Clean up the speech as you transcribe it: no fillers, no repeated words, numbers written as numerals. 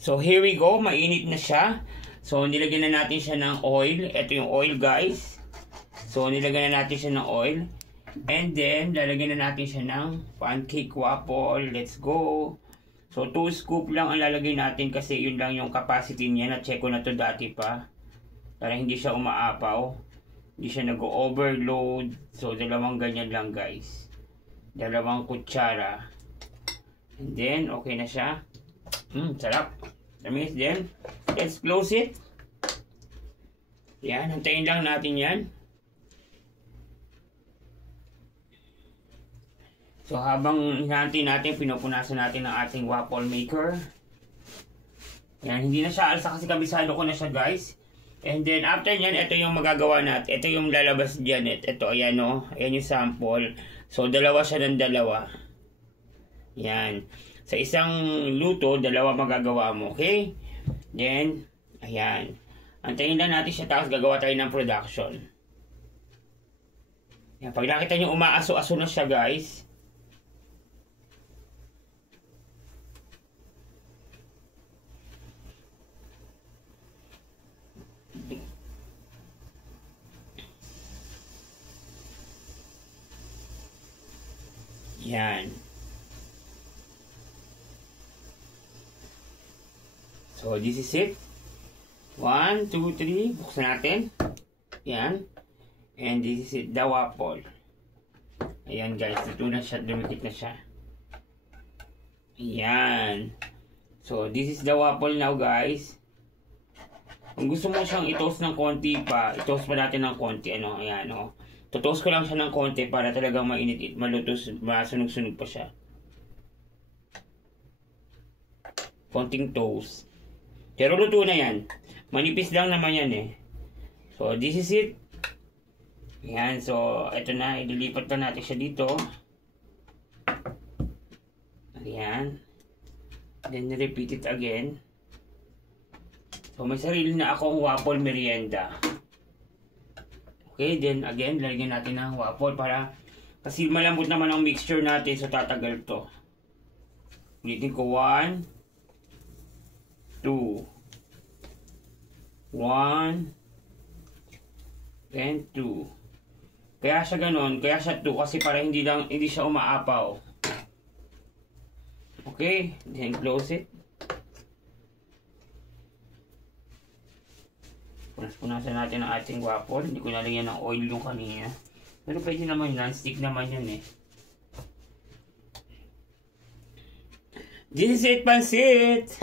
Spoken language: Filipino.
So, here we go. Mainit na siya. So, nilagyan na natin siya ng oil. Ito yung oil, guys. So, nilagyan na natin siya ng oil. And then, lalagyan na natin siya ng pancake waffle. Let's go. So, 2 scoop lang ang lalagay natin kasi yun lang yung capacity niya. Na-check ko na to dati pa. Para hindi siya umaapaw. Hindi siya nag-overload. So, 2 ganyan lang, guys. 2 kutsara. And then, okay na siya. Sarap. Tamis din. Let's close it. Yan, hantayin lang natin yan. So, habang hinahantay natin, pinupunasan natin ang ating waffle maker. Yan, hindi na siya alsa kasi kabisado ko na siya, guys. And then, after nyan, ito yung magagawa natin. Ito yung lalabas dyan. Ito, ayan o. Ayan yung sample. So, 2 siya ng 2. Yan. Sa isang luto, 2 magagawa mo, okay? Then, ayan. Antayin lang natin siya tapos gagawa tayo ng production. Yan, pag nakita nyo umaaso-aso na siya, guys. Yan. So, this is it. 1, 2, 3. Buksan natin. Yan. And this is it. The waffle. Ayan, guys. Ito na siya. Dumikit na siya. Ayan. So, this is the waffle now, guys. Kung gusto mo siyang i-toast ng konti pa, i-toast pa natin ng konti. Ano, ayan, o. Totoast ko lang siya ng konti para talagang mainit, malutos, masunog-sunog pa siya. Konting toast. Pero luto na yan. Manipis lang naman yan eh. So, this is it. Yan. So, ito na. Ililipat na natin siya dito. Ayan. Then, repeat it again. So, may sarili na akong waffle merienda. Okay. Then, again, lalagyan natin ng waffle para kasi malambot naman ang mixture natin. So, tatagal to. Ulitin ko. 1, 2, 1, then 2. Kaya siya ganon, kaya siya 2 kasi para hindi siya umaapaw. Okay, then close it. Punasan natin ang ating waffle. Hindi ko nalagyan ng oil yung kanina. Pero pwede naman non-stick naman yun eh. This is it, pansit!